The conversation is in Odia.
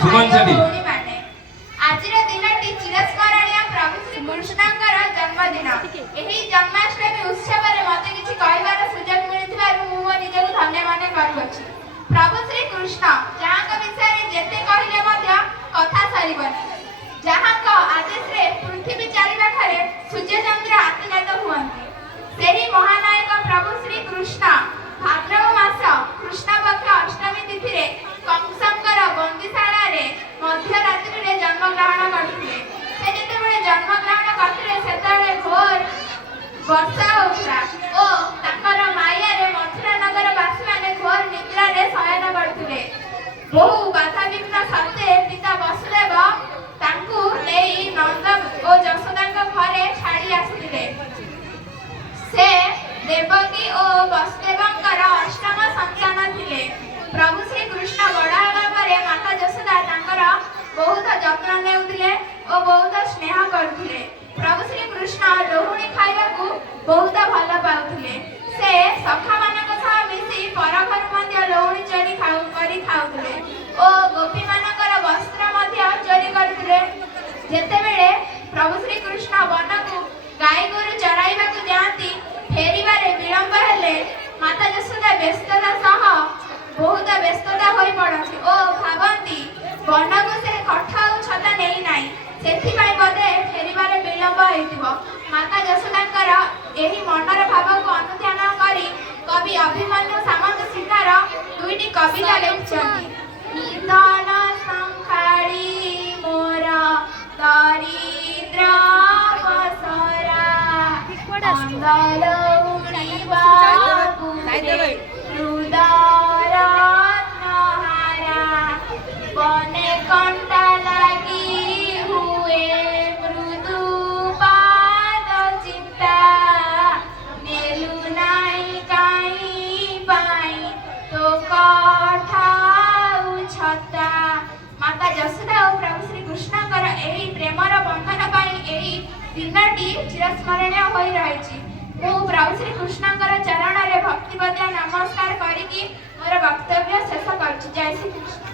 भाई भौणी माने आजिर दिनटी चिरस्मरणीय प्रभु श्री कृष्णଙ୍କର जन्मदिन। ଏହି जन्माष्टमी उत्सवରେ ମୋତେ କିଛି କହିବାର ସୁଯୋଗ ମିଳିଥିବାରୁ ମୁଁ ମୋ ନିଜକୁ ଧନ୍ୟ ମନେ କରୁଅଛି। प्रभु श्री कृष्ण ଯାହାଙ୍କ ବିଷୟରେ ଯେତେ କହିଲେ ମଧ୍ୟ କଥା ସରିବନି, ଯାହାଙ୍କ ଆଦେଶରେ ପୃଥିବୀ ଚାରିପାଖରେ ସୂର୍ଯ୍ୟଚନ୍ଦ୍ର ଆତଯାତ ହୁଅନ୍ତି, ସେହି ମହାନାୟକ ପ୍ରଭୁ ଶ୍ରୀ କୃଷ୍ଣ ଭାଦ୍ରବ ମାସ କୃଷ୍ଣପକ୍ଷ ଅଷ୍ଟମୀ ତିଥିରେ କଂସଙ୍କର ବନ୍ଦୀଶାଳାରେ ମଧ୍ୟରାତ୍ରିରେ ଜନ୍ମଗ୍ରହଣ କରିଥିଲେ। ସେ ଯେତେବେଳେ ଜନ୍ମଗ୍ରହଣ କରିଥିଲେ ସେତେବେଳେ ଘୋର ବର୍ଷା ହେଉଥିଲା ଓ ତାଙ୍କର ମାୟାରେ ମଥୁରା ନଗର ବାସୀମାନେ ଘୋର ନିଦ୍ରାରେ ଶୟନ କରୁଥିଲେ। ବହୁ ବାଧାବିଘ୍ନ ସତ୍ତ୍ୱେ ପିତା ବସୁଦେବ ତାଙ୍କୁ ନେଇ ନନ୍ଦ ଓ ଯଶୋଦାଙ୍କ ଘରେ ଛାଡ଼ି ଆସିଥିଲେ। ସେ ଦେବକୀ ଓ ବସୁଦେବଙ୍କର ଅଷ୍ଟମ ସନ୍ତାନ ଥିଲେ। ପ୍ରଭୁ ଶ୍ରୀ କୃଷ୍ଣ ବଡ଼ ହେବା ପରେ ମାତା ଯଶୋଦା ତାଙ୍କର ବହୁତ ଯତ୍ନ ନେଉଥିଲେ ଓ ବହୁତ ସ୍ନେହ କରୁଥିଲେ। ପ୍ରଭୁ ଶ୍ରୀ କୃଷ୍ଣ ଲହୁଣୀ ଖାଇବାକୁ ବହୁତ ଭଲ ପାଉଥିଲେ। ସେ ସଖାମାନଙ୍କ ସହ ମିଶି ପରଘରୁ ମଧ୍ୟ ଲହୁଣୀ ଚୋରି କରି ଖାଉଥିଲେ ଓ ଗୋପୀମାନଙ୍କର ବସ୍ତ୍ର ମଧ୍ୟ ଚୋରି କରୁଥିଲେ। ଯେତେବେଳେ ପ୍ରଭୁ ଶ୍ରୀ କୃଷ୍ଣ ବନକୁ ଗାଈ ଗୋରୁ ଚରାଇବାକୁ ଯାଆନ୍ତି, ଫେରିବାରେ ବିଳମ୍ବ ହେଲେ ମାତା ଯଶୋଦା ବହୁତ ବ୍ୟସ୍ତତା ହୋଇ ପଡ଼ନ୍ତି ଓ ଭାବନ୍ତି ବନକୁ ସେ ଖଟ ଆଉ ଛତା ନେଇ ନାହିଁ, ସେଥିପାଇଁ ବୋଧେ ଫେରିବାରେ ବିଳମ୍ବ ହେଇଥିବ। ମାତା ଯଶୋଦାଙ୍କର ଏହି ମନର ଭାବକୁ ଅନୁଧ୍ୟାନ କରି କବି ଅଭିମନ୍ୟୁ ସାମନ୍ତ ସିଂହାର ଦୁଇଟି କବିତା ଲେଖିଛନ୍ତି। ନିଧନ ସଂଖାଳି ମୋର ଦରିଦ୍ର ବସରା ଅଣ୍ଡଲ ଉଡ଼ିବାକୁ ହୃଦୟରତ୍ନହାରା ବନେ କଣ୍ଟା ଲାଗି ହୁଏ ମୃଦୁ ପାଦ ଚିତା ନେଲୁ ନାହିଁ କାହିଁ ପାଇଁ ତୋ କଠାଉ ଛତା। ମାତା ଯଶୋଦା ଓ ପ୍ରଭୁ ଶ୍ରୀ କୃଷ୍ଣଙ୍କର ଏହି ପ୍ରେମର ବନ୍ଧନ ପାଇଁ ଏହି ଦିନଟି ଚିରସ୍ମରଣୀୟ ହୋଇ ରହିଛି। ମୁଁ ପ୍ରଭୁ ଶ୍ରୀ କୃଷ୍ଣଙ୍କର ଚରଣରେ ଭକ୍ତିବଦ୍ୟା ନମସ୍କାର କରିକି ମୋର ବକ୍ତବ୍ୟ ଶେଷ କରୁଛି। ଜୟ ଶ୍ରୀ କୃଷ୍ଣ।